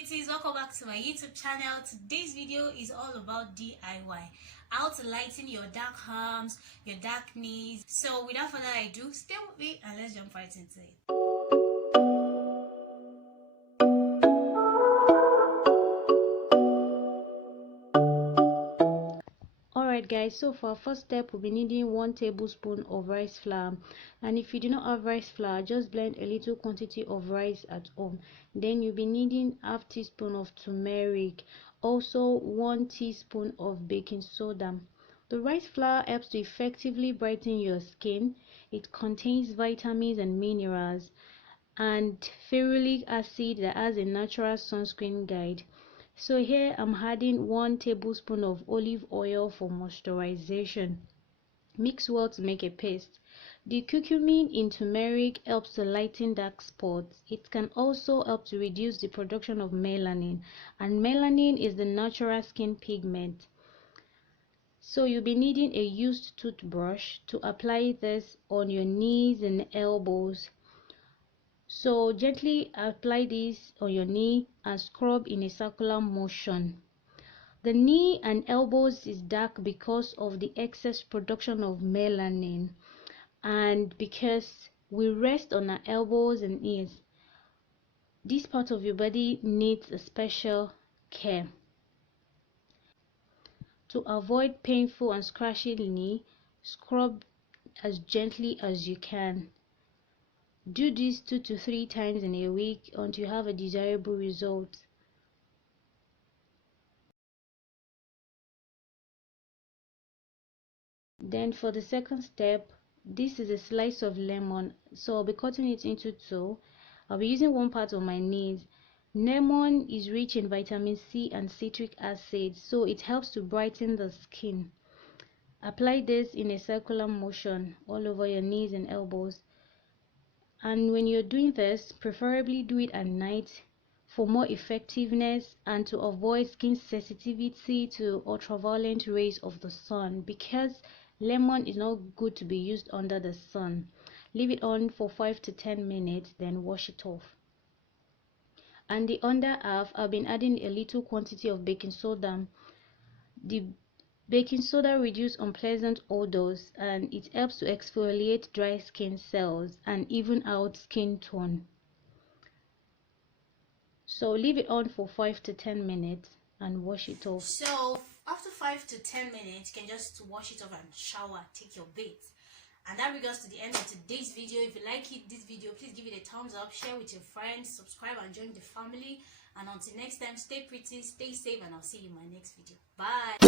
beauties, welcome back to my YouTube channel. Today's video is all about DIY, how to lighten your dark arms, your dark knees. So without further ado, stay with me and let's jump right into it. Alright guys, so for our first step we'll be needing 1 tablespoon of rice flour, and if you do not have rice flour, just blend a little quantity of rice at home. Then you'll be needing half teaspoon of turmeric, also 1 teaspoon of baking soda. The rice flour helps to effectively brighten your skin. It contains vitamins and minerals and ferulic acid that has a natural sunscreen guide. So here I'm adding 1 tablespoon of olive oil for moisturization. Mix well to make a paste. The curcumin in turmeric helps to lighten dark spots. It can also help to reduce the production of melanin, and melanin is the natural skin pigment. So you'll be needing a used toothbrush to apply this on your knees and elbows. So gently apply this on your knee and scrub in a circular motion. The knee and elbows is dark because of the excess production of melanin, and because we rest on our elbows and knees. This part of your body needs a special care. To avoid painful and scratchy knee, scrub as gently as you can. Do this 2 to 3 times in a week until you have a desirable result. Then for the second step, this is a slice of lemon, so I'll be cutting it into 2. I'll be using 1 part on my knees. Lemon is rich in vitamin C and citric acid, so it helps to brighten the skin. Apply this in a circular motion all over your knees and elbows. And when you're doing this, preferably do it at night for more effectiveness and to avoid skin sensitivity to ultraviolet rays of the sun, because lemon is not good to be used under the sun. Leave it on for 5 to 10 minutes, then wash it off. And the under half, I've been adding a little quantity of baking soda. The baking soda reduces unpleasant odors, and it helps to exfoliate dry skin cells and even out skin tone. So leave it on for 5 to 10 minutes and wash it off. So after 5 to 10 minutes, you can just wash it off and shower, take your bath. And that brings us to the end of today's video. If you like this video, please give it a thumbs up, share with your friends, subscribe and join the family. And until next time, stay pretty, stay safe, and I'll see you in my next video. Bye.